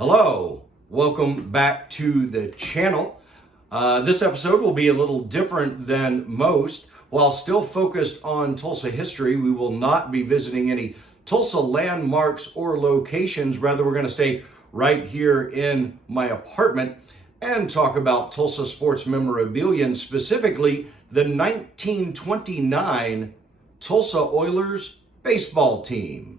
Hello, welcome back to the channel. This episode will be a little different than most. While still focused on Tulsa history, we will not be visiting any Tulsa landmarks or locations. Rather, we're going to stay right here in my apartment and talk about Tulsa sports memorabilia, and specifically the 1929 Tulsa Oilers baseball team.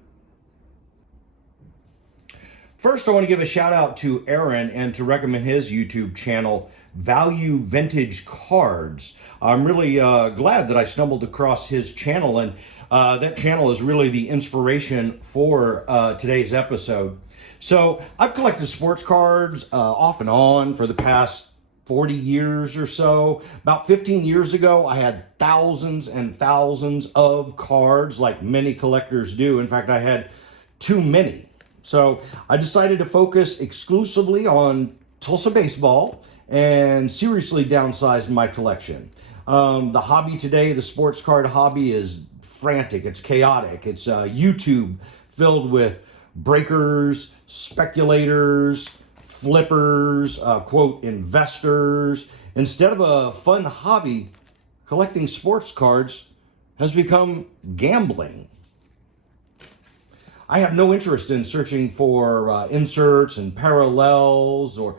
First, I want to give a shout out to Aaron and to recommend his YouTube channel, Value Vintage Cards. I'm really glad that I stumbled across his channel, and that channel is really the inspiration for today's episode. So I've collected sports cards off and on for the past 40 years or so. About 15 years ago, I had thousands and thousands of cards, like many collectors do. In fact, I had too many. So I decided to focus exclusively on Tulsa baseball and seriously downsized my collection. The hobby today, the sports card hobby, is frantic. It's chaotic. It's YouTube filled with breakers, speculators, flippers, quote, investors. Instead of a fun hobby, collecting sports cards has become gambling. I have no interest in searching for inserts and parallels, or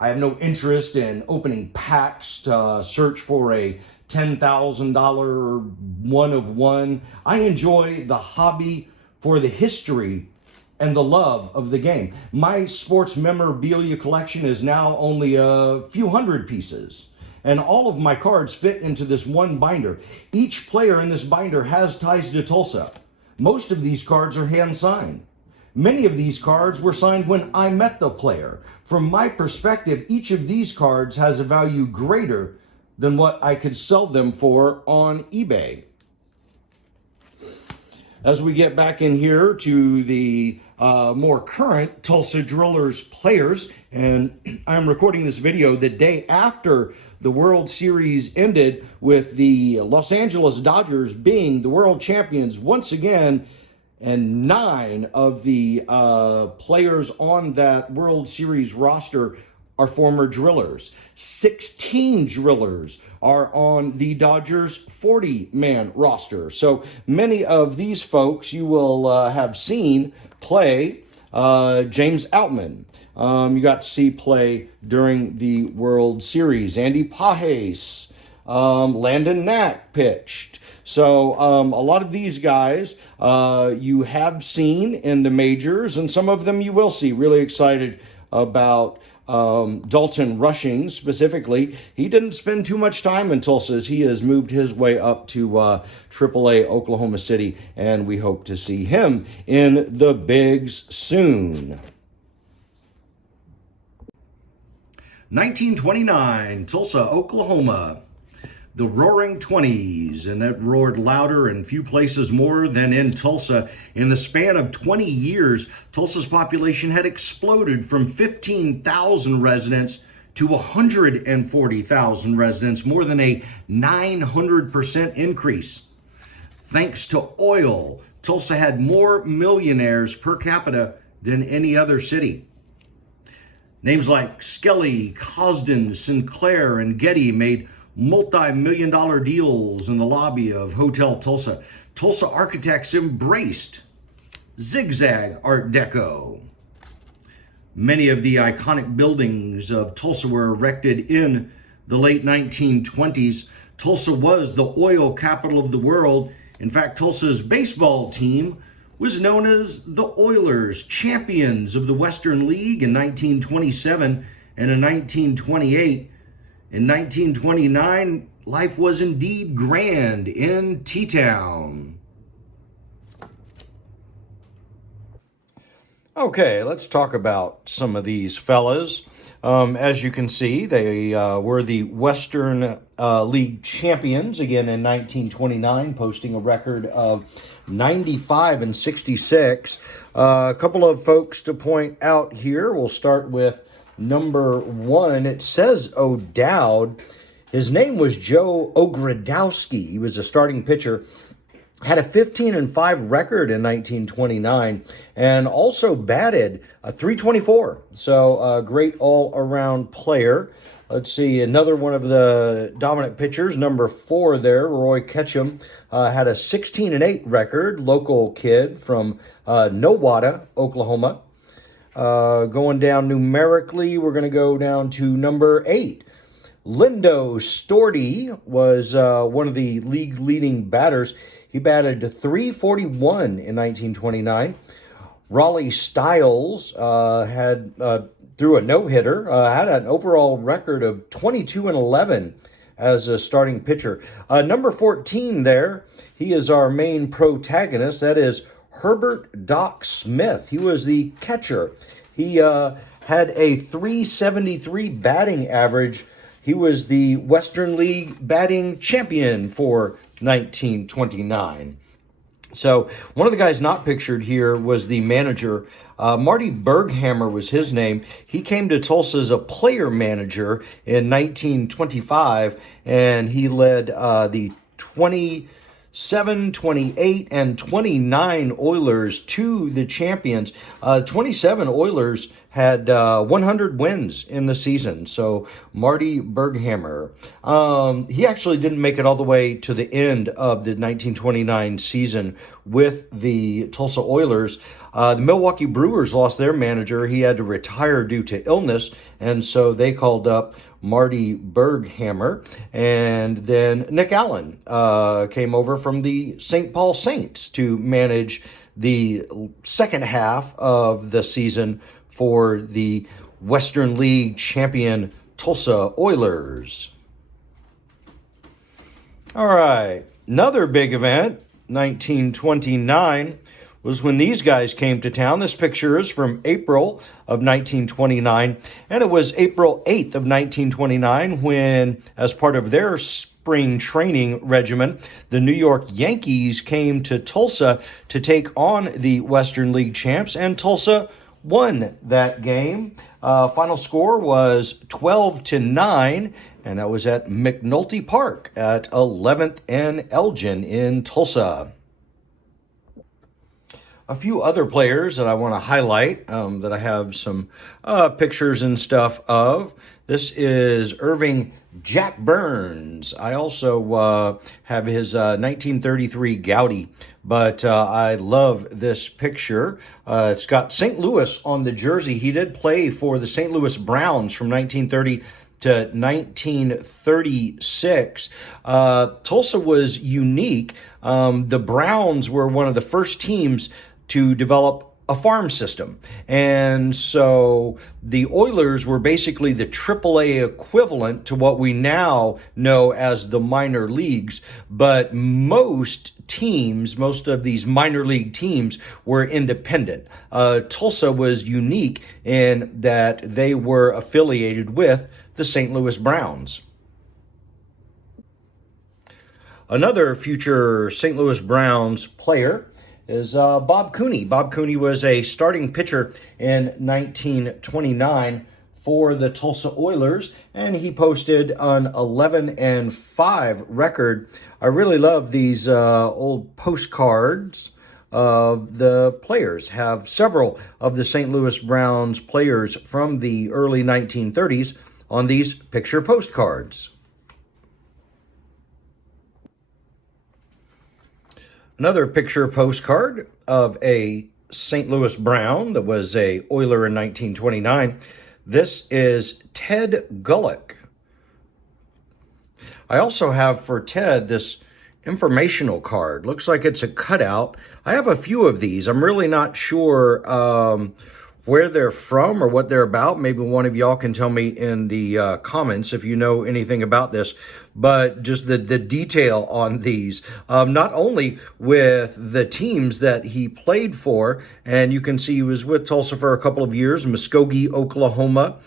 I have no interest in opening packs to search for a $10,000 one of one. I enjoy the hobby for the history and the love of the game. My sports memorabilia collection is now only a few hundred pieces, and all of my cards fit into this one binder. Each player in this binder has ties to Tulsa. Most of these cards are hand-signed. Many of these cards were signed when I met the player. From my perspective, each of these cards has a value greater than what I could sell them for on eBay. As we get back in here to the more current Tulsa Drillers players, and I'm recording this video the day after the World Series ended, with the Los Angeles Dodgers being the world champions once again, and 9 of the players on that World Series roster are former Drillers. 16 Drillers are on the Dodgers 40-man roster. So many of these folks you will have seen play. James Outman, you got to see play during the World Series. Andy Pages, Landon Knack pitched. So a lot of these guys you have seen in the majors, and some of them you will see. Really excited about Dalton Rushing specifically. He didn't spend too much time in Tulsa, as he has moved his way up to AAA Oklahoma City, and we hope to see him in the bigs soon. 1929, Tulsa, Oklahoma. The Roaring Twenties, and it roared louder in few places more than in Tulsa. In the span of 20 years, Tulsa's population had exploded from 15,000 residents to 140,000 residents, more than a 900% increase. Thanks to oil, Tulsa had more millionaires per capita than any other city. Names like Skelly, Cosden, Sinclair, and Getty made multi-million-dollar deals in the lobby of Hotel Tulsa. Tulsa architects embraced zigzag Art Deco. Many of the iconic buildings of Tulsa were erected in the late 1920s. Tulsa was the oil capital of the world. In fact, Tulsa's baseball team was known as the Oilers, champions of the Western League in 1927 and in 1928. In 1929, life was indeed grand in T-Town. Okay, let's talk about some of these fellas. As you can see, they were the Western League champions again in 1929, posting a record of 95 and 66. A couple of folks to point out here. We'll start with number 1. It says O'Dowd. His name was Joe Ogrodowski. He was a starting pitcher Had a 15-5 record in 1929 and also batted a 324. So a great all-around player. Let's see, another one of the dominant pitchers, number 4 there, Roy Ketchum, had a 16-8 record, local kid from Nowata, Oklahoma. Going down numerically, we're going to go down to number 8. Lindo Storti was one of the league leading batters. He batted to 341 in 1929. Raleigh Stiles had threw a no-hitter, had an overall record of 22-11 as a starting pitcher. Number 14 there, he is our main protagonist. That is Herbert Doc Smith. He was the catcher. He had a 373 batting average. He was the Western League batting champion for 1929. So one of the guys not pictured here was the manager. Marty Berghammer was his name. He came to Tulsa as a player manager in 1925, and he led the 27, 28, and 29 Oilers to the champions. 27 Oilers had 100 wins in the season. So Marty Berghammer, he actually didn't make it all the way to the end of the 1929 season with the Tulsa Oilers. The Milwaukee Brewers lost their manager. He had to retire due to illness, and so they called up Marty Berghammer. And then Nick Allen came over from the St. Paul Saints to manage the second half of the season for the Western League champion Tulsa Oilers. All right, another big event, 1929, was when these guys came to town. This picture is from April of 1929, and it was April 8th of 1929 when, as part of their spring training regimen, the New York Yankees came to Tulsa to take on the Western League champs, and Tulsa won that game. Final score was 12-9, and that was at McNulty Park at 11th and Elgin in Tulsa. A few other players that I want to highlight that I have some pictures and stuff of. This is Irving Jack Burns. I also have his 1933 Gaudy, but I love this picture. It's got St. Louis on the jersey. He did play for the St. Louis Browns from 1930 to 1936. Tulsa was unique. The Browns were one of the first teams to develop a farm system. And so the Oilers were basically the AAA equivalent to what we now know as the minor leagues. But most of these minor league teams were independent. Tulsa was unique in that they were affiliated with the St. Louis Browns. Another future St. Louis Browns player is Bob Cooney. Bob Cooney was a starting pitcher in 1929 for the Tulsa Oilers, and he posted an 11-5 record. I really love these old postcards of the players. Have several of the St. Louis Browns players from the early 1930s on these picture postcards. Another picture postcard of a St. Louis Brown that was a Oiler in 1929. This is Ted Gullick. I also have for Ted this informational card. Looks like it's a cutout. I have a few of these. I'm really not sure where they're from or what they're about. Maybe one of y'all can tell me in the comments if you know anything about this. But just the detail on these, not only with the teams that he played for, and you can see he was with Tulsa for a couple of years, Muskogee, Oklahoma,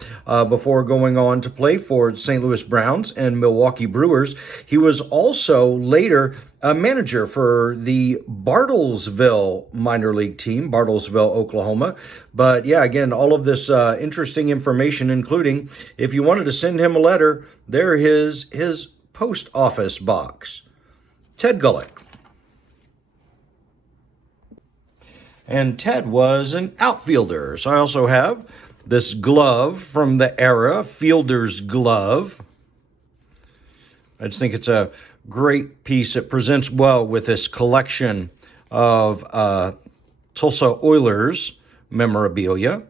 before going on to play for St. Louis Browns and Milwaukee Brewers. He was also later a manager for the Bartlesville minor league team, Bartlesville, Oklahoma. But yeah, again, all of this interesting information, including if you wanted to send him a letter, there his post office box. Ted Gullick. and Ted was an outfielder. So I also have this glove from the era, fielder's glove. I just think it's a great piece. It presents well with this collection of Tulsa Oilers memorabilia.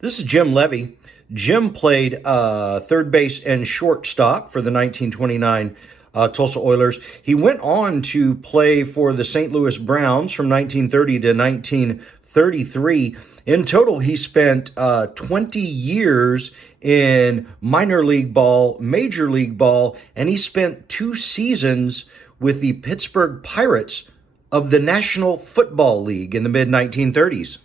This is Jim Levy. Jim played third base and shortstop for the 1929 Tulsa Oilers. He went on to play for the St. Louis Browns from 1930 to 1933. In total, he spent 20 years in minor league ball, major league ball, and he spent 2 seasons with the Pittsburgh Pirates of the National Football League in the mid-1930s.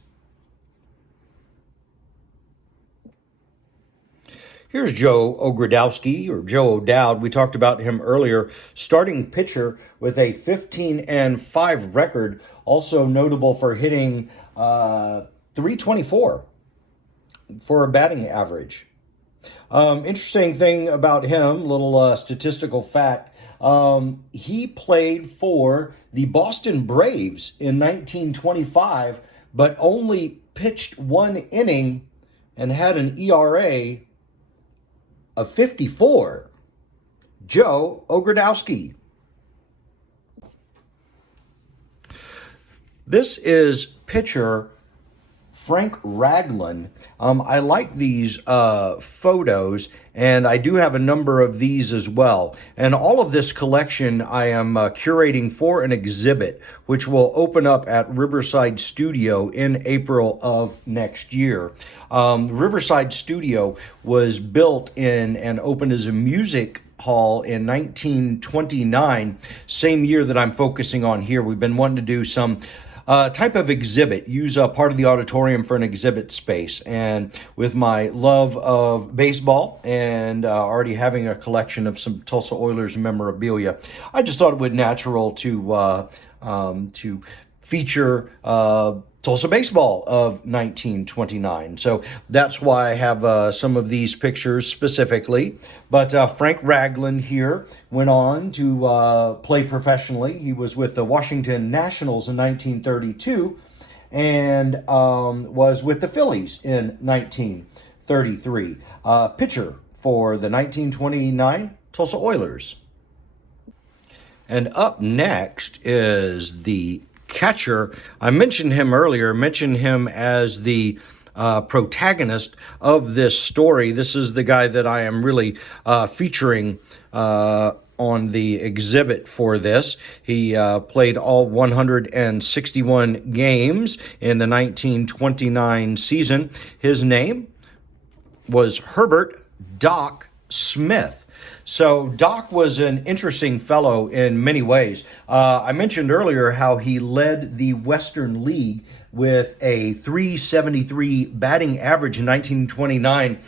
Here's Joe Ogrodowski, or Joe O'Dowd. We talked about him earlier. Starting pitcher with a 15-5 record. Also notable for hitting .324 for a batting average. Interesting thing about him, little statistical fact. He played for the Boston Braves in 1925, but only pitched 1 inning and had an ERA of 54. Joe Ogrodowski. This is pitcher Frank Ragland. I like these photos, and I do have a number of these as well. And all of this collection I am curating for an exhibit, which will open up at Riverside Studio in April of next year. Riverside Studio was built in and opened as a music hall in 1929, same year that I'm focusing on here. We've been wanting to do some type of exhibit, use a part of the auditorium for an exhibit space. And with my love of baseball and already having a collection of some Tulsa Oilers memorabilia, I just thought it would natural to feature Tulsa baseball of 1929. So that's why I have some of these pictures specifically. But Frank Ragland here went on to play professionally. He was with the Washington Nationals in 1932 and was with the Phillies in 1933. Pitcher for the 1929 Tulsa Oilers. And up next is the catcher. I mentioned him earlier, mentioned him as the protagonist of this story. This is the guy that I am really featuring on the exhibit for this. He played all 161 games in the 1929 season. His name was Herbert Doc Smith. So Doc was an interesting fellow in many ways. I mentioned earlier how he led the Western League with a .373 batting average in 1929.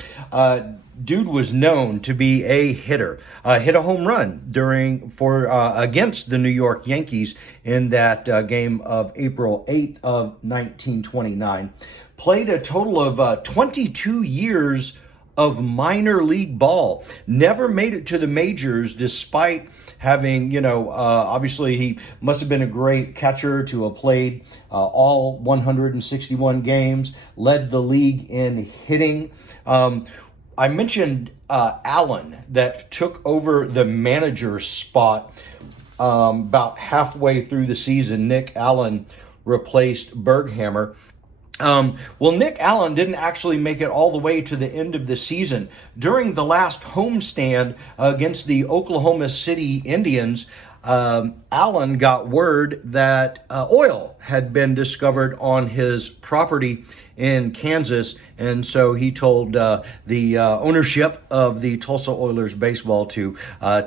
Dude was known to be a hitter. Hit a home run against the New York Yankees in that game of April 8th of 1929. Played a total of 22 years of minor league ball. Never made it to the majors despite having, obviously he must have been a great catcher to have played all 161 games, led the league in hitting. I mentioned Allen that took over the manager spot about halfway through the season. Nick Allen replaced Berghammer. Well, Nick Allen didn't actually make it all the way to the end of the season. During the last homestand against the Oklahoma City Indians, Allen got word that oil had been discovered on his property in Kansas, and so he told the ownership of the Tulsa Oilers baseball to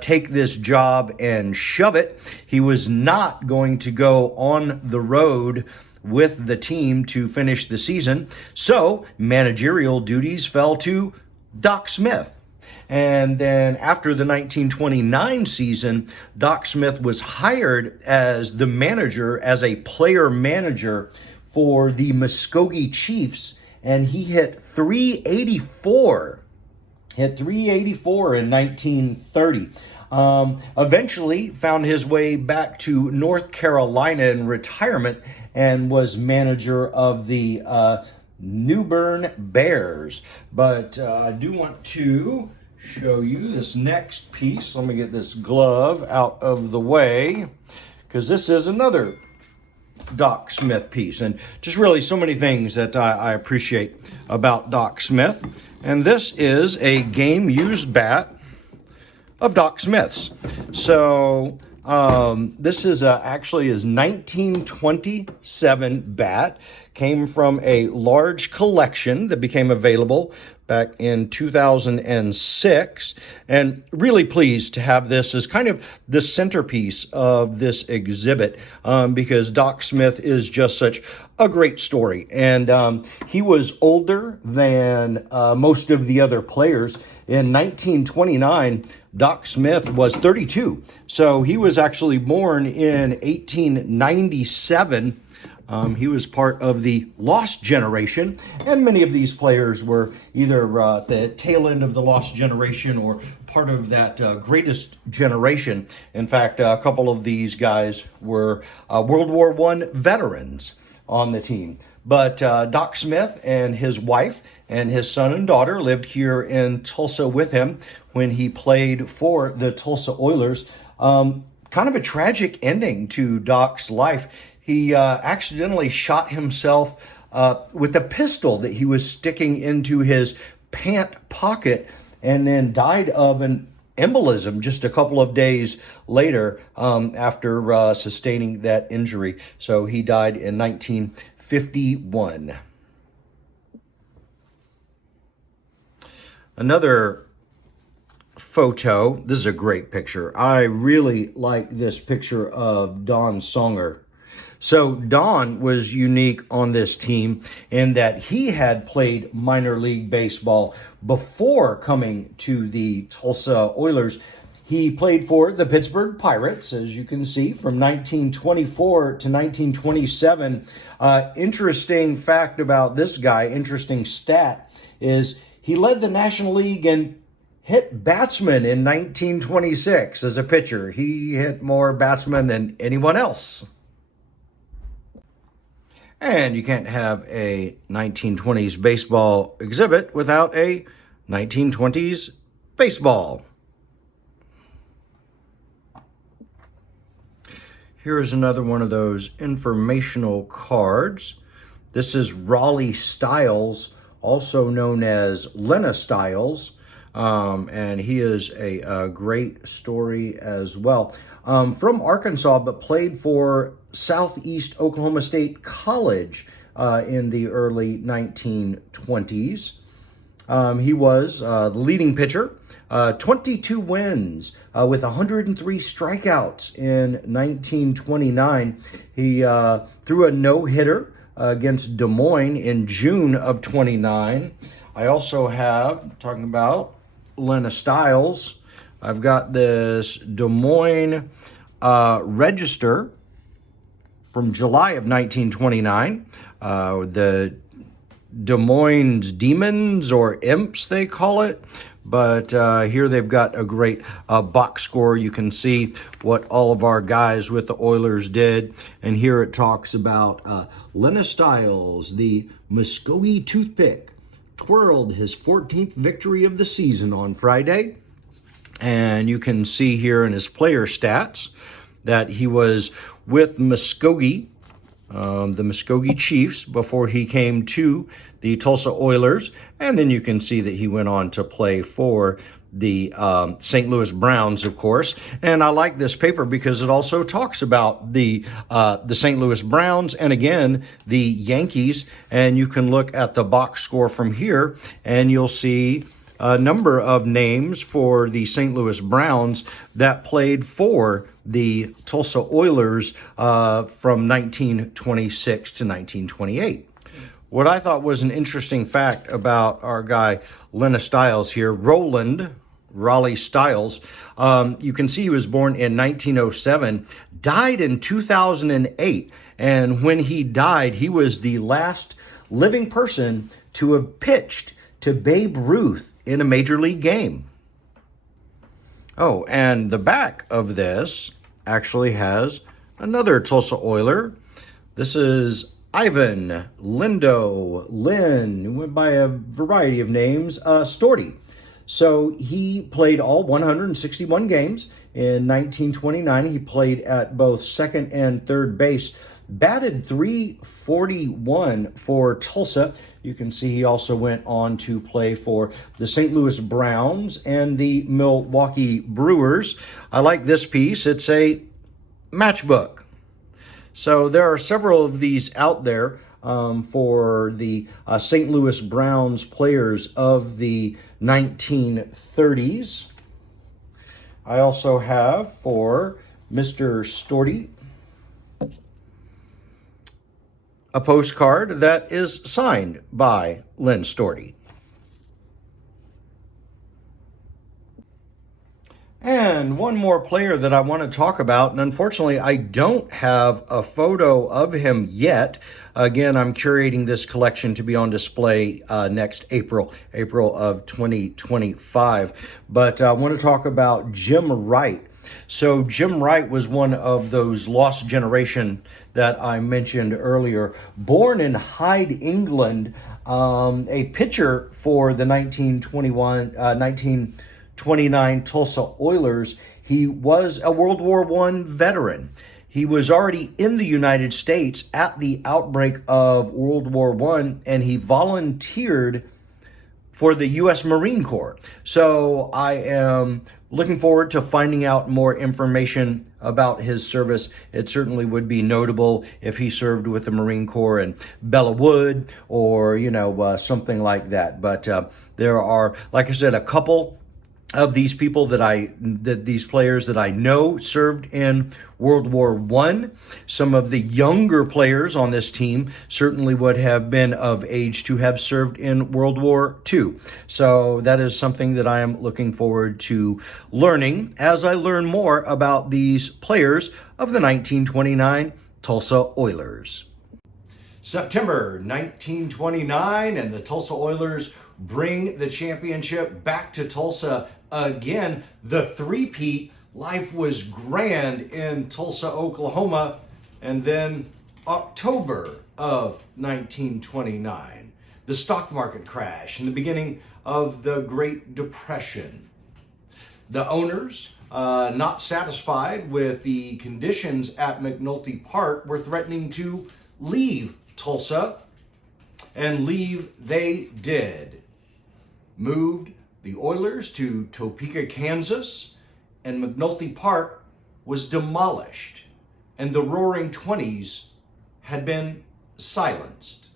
take this job and shove it. He was not going to go on the road with the team to finish the season, so managerial duties fell to Doc Smith. And then after the 1929 season, Doc Smith was hired as the manager, as a player manager for the Muskogee Chiefs, and he hit .384. Hit .384 in 1930. Eventually found his way back to North Carolina in retirement and was manager of the New Bern Bears. But I do want to show you this next piece. Let me get this glove out of the way, because this is another Doc Smith piece, and just really so many things that I appreciate about Doc Smith. And this is a game used bat of Doc Smith's. So this is actually his 1927 bat. Came from a large collection that became available back in 2006, and really pleased to have this as kind of the centerpiece of this exhibit, because Doc Smith is just such a great story. And he was older than most of the other players. In 1929, Doc Smith was 32. So he was actually born in 1897. He was part of the Lost Generation, and many of these players were either the tail end of the Lost Generation or part of that greatest generation. In fact, a couple of these guys were World War I veterans on the team. But Doc Smith and his wife and his son and daughter lived here in Tulsa with him when he played for the Tulsa Oilers. Kind of a tragic ending to Doc's life. He accidentally shot himself with a pistol that he was sticking into his pant pocket, and then died of an embolism just a couple of days later after sustaining that injury. So he died in 1951. Another photo. This is a great picture. I really like this picture of Don Songer. So Don was unique on this team in that he had played minor league baseball before coming to the Tulsa Oilers. He played for the Pittsburgh Pirates, as you can see, from 1924 to 1927. Interesting fact about this guy, interesting stat, is he led the National League in hit batsmen in 1926 as a pitcher. He hit more batsmen than anyone else. And you can't have a 1920s baseball exhibit without a 1920s baseball. Here's another one of those informational cards. This is Raleigh Stiles, also known as Lena Stiles, and he is a great story as well. From Arkansas, but played for Southeast Oklahoma State College in the early 1920s. He was the leading pitcher, 22 wins with 103 strikeouts in 1929. He threw a no-hitter against Des Moines in June of 29. I also have, talking about Lena Stiles, I've got this Des Moines Register from July of 1929. The Des Moines Demons, or Imps they call it. But here they've got a great box score. You can see what all of our guys with the Oilers did. And here it talks about Lena Stiles, the Muskogee Toothpick, twirled his 14th victory of the season on Friday. And you can see here in his player stats that he was with Muskogee, the Muskogee Chiefs, before he came to the Tulsa Oilers. And then you can see that he went on to play for the St. Louis Browns, of course. And I like this paper because it also talks about the St. Louis Browns and, again, the Yankees. And you can look at the box score from here, and you'll see a number of names for the St. Louis Browns that played for the Tulsa Oilers from 1926 to 1928. What I thought was an interesting fact about our guy Lena Stiles here, Raleigh Stiles, you can see he was born in 1907, died in 2008, and when he died, he was the last living person to have pitched to Babe Ruth in a major league game. Oh, and the back of this actually has another Tulsa Oiler. This is Ivan Lindo Lynn, who went by a variety of names, Storty. So he played all 161 games. In 1929, he played at both second and third base. Batted .341 for Tulsa. You can see he also went on to play for the St. Louis Browns and the Milwaukee Brewers. I like this piece. It's a matchbook. So there are several of these out there for the St. Louis Browns players of the 1930s. I also have for Mr. Storty a postcard that is signed by Lynn Storty. And one more player that I want to talk about, and unfortunately I don't have a photo of him yet. Again, I'm curating this collection to be on display next April of 2025. But I want to talk about Jim Wright. So Jim Wright was one of those lost generation that I mentioned earlier. Born in Hyde, England, a pitcher for the 1929 Tulsa Oilers. He was a World War I veteran. He was already in the United States at the outbreak of World War I, and he volunteered for the U.S. Marine Corps. So I am looking forward to finding out more information about his service. It certainly would be notable if he served with the Marine Corps in Bella Wood or, something like that. But there are, like I said, a couple of these people these players that I know served in World War I. Some of the younger players on this team certainly would have been of age to have served in World War II. So that is something that I am looking forward to learning as I learn more about these players of the 1929 Tulsa Oilers. September 1929, and the Tulsa Oilers bring the championship back to Tulsa again. The three-peat. Life was grand in Tulsa, Oklahoma. And then October of 1929, the stock market crash and the beginning of the Great Depression. The owners, not satisfied with the conditions at McNulty Park, were threatening to leave Tulsa, and leave they did. Moved the Oilers to Topeka, Kansas, and McNulty Park was demolished, and the Roaring Twenties had been silenced.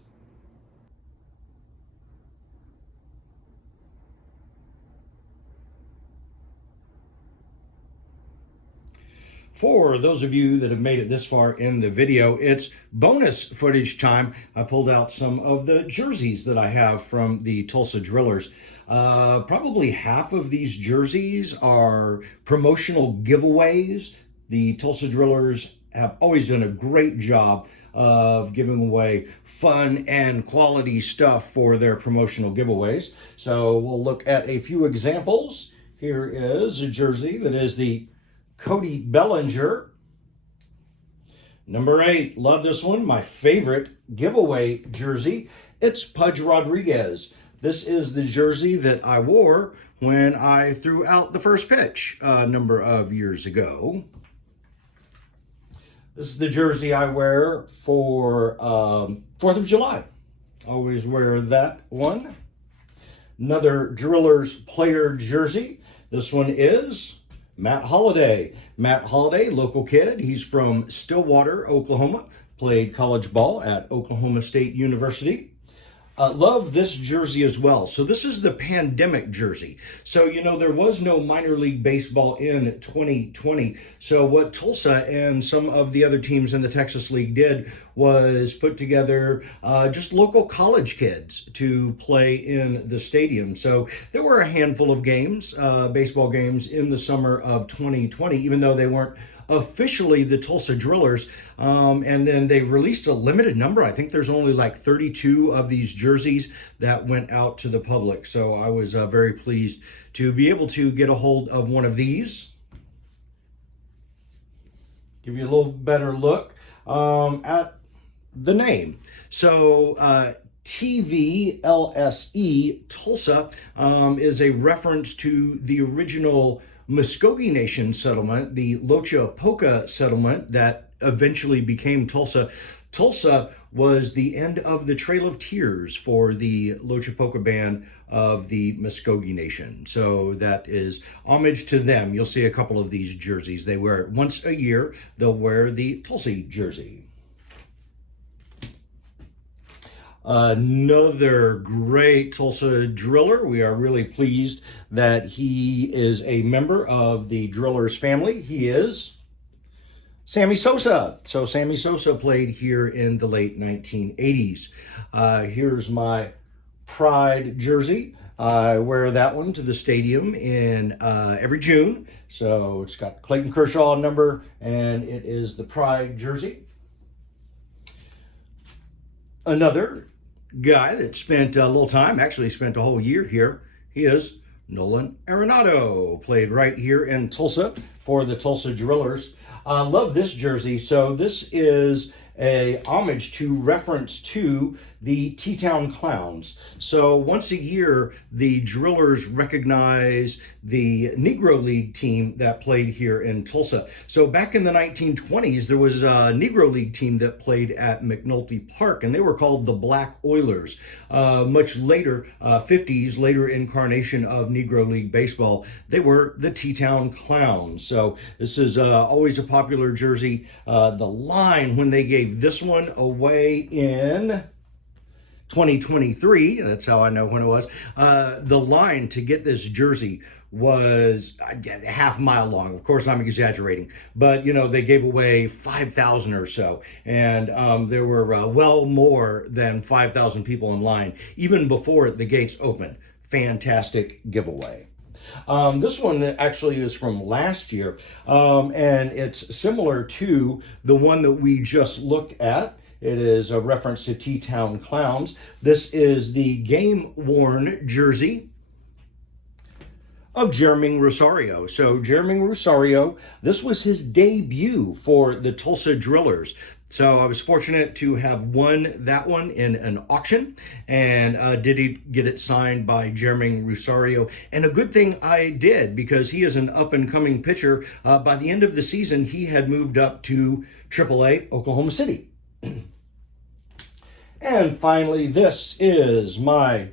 For those of you that have made it this far in the video, it's bonus footage time. I pulled out some of the jerseys that I have from the Tulsa Drillers. Probably half of these jerseys are promotional giveaways. The Tulsa Drillers have always done a great job of giving away fun and quality stuff for their promotional giveaways. So we'll look at a few examples. Here is a jersey that is the Cody Bellinger. Number 8, love this one, my favorite giveaway jersey. It's Pudge Rodriguez. This is the jersey that I wore when I threw out the first pitch a number of years ago. This is the jersey I wear for 4th of July. Always wear that one. Another Drillers player jersey. This one is Matt Holliday. Matt Holliday, local kid. He's from Stillwater, Oklahoma. Played college ball at Oklahoma State University. Love this jersey as well. So this is the pandemic jersey. So, there was no minor league baseball in 2020. So what Tulsa and some of the other teams in the Texas League did was put together just local college kids to play in the stadium. So there were a handful of games, baseball games in the summer of 2020, even though they weren't officially the Tulsa Drillers. And then they released a limited number. I think there's only like 32 of these jerseys that went out to the public. So I was very pleased to be able to get a hold of one of these. Give you a little better look at the name. So TVLSE, Tulsa, is a reference to the original Muskogee Nation settlement, the Lochapoka settlement that eventually became Tulsa. Tulsa was the end of the Trail of Tears for the Lochapoka band of the Muskogee Nation. So that is homage to them. You'll see a couple of these jerseys. They wear it once a year. They'll wear the Tulsa jersey. Another great Tulsa driller. We are really pleased that he is a member of the Drillers family. He is Sammy Sosa. So Sammy Sosa played here in the late 1980s. Here's my Pride jersey. I wear that one to the stadium in every June. So it's got Clayton Kershaw number, and it is the Pride jersey. Another guy that spent a little time, actually spent a whole year here, he is Nolan Arenado. Played right here in Tulsa for the Tulsa Drillers. I love this jersey. So this is a homage to reference to the T-Town Clowns. So once a year, the Drillers recognize the Negro League team that played here in Tulsa. So back in the 1920s, there was a Negro League team that played at McNulty Park, and they were called the Black Oilers. Much later, 50s, later incarnation of Negro League baseball, they were the T-Town Clowns. So this is always a popular jersey. The line when they gave this one away in 2023, that's how I know when it was, the line to get this jersey was a half mile long. Of course, I'm exaggerating, but you know, they gave away 5,000 or so, and there were well more than 5,000 people in line even before the gates opened. Fantastic giveaway. This one actually is from last year, and it's similar to the one that we just looked at. It is a reference to T-Town Clowns. This is the game-worn jersey of Jeremy Rosario. So Jeremy Rosario, this was his debut for the Tulsa Drillers. So I was fortunate to have won that one in an auction, and did get it signed by Jeremy Rosario. And a good thing I did, because he is an up-and-coming pitcher. By the end of the season, he had moved up to AAA Oklahoma City. And finally, this is my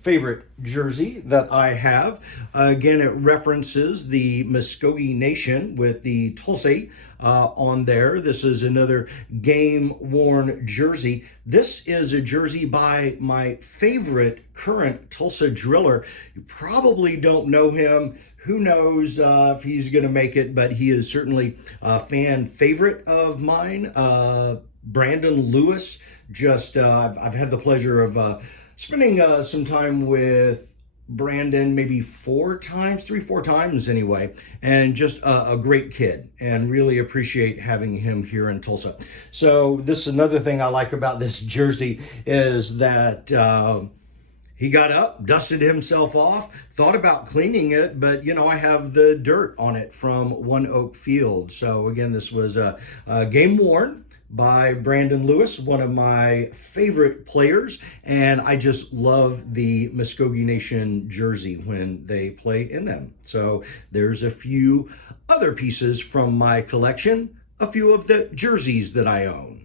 favorite jersey that I have. Again, it references the Muskogee Nation with the Tulsa on there. This is another game-worn jersey. This is a jersey by my favorite current Tulsa driller. You probably don't know him. Who knows if he's going to make it, but he is certainly a fan favorite of mine. Brandon Lewis. I've had the pleasure of spending some time with Brandon maybe 4 times, 3-4 times anyway, and just a great kid, and really appreciate having him here in Tulsa. So this is another thing I like about this jersey, is that he got up, dusted himself off, thought about cleaning it, but you know, I have the dirt on it from One Oak Field. So again, this was a game worn by Brandon Lewis, one of my favorite players, and I just love the Muskogee Nation jersey when they play in them. So there's a few other pieces from my collection, a few of the jerseys that I own.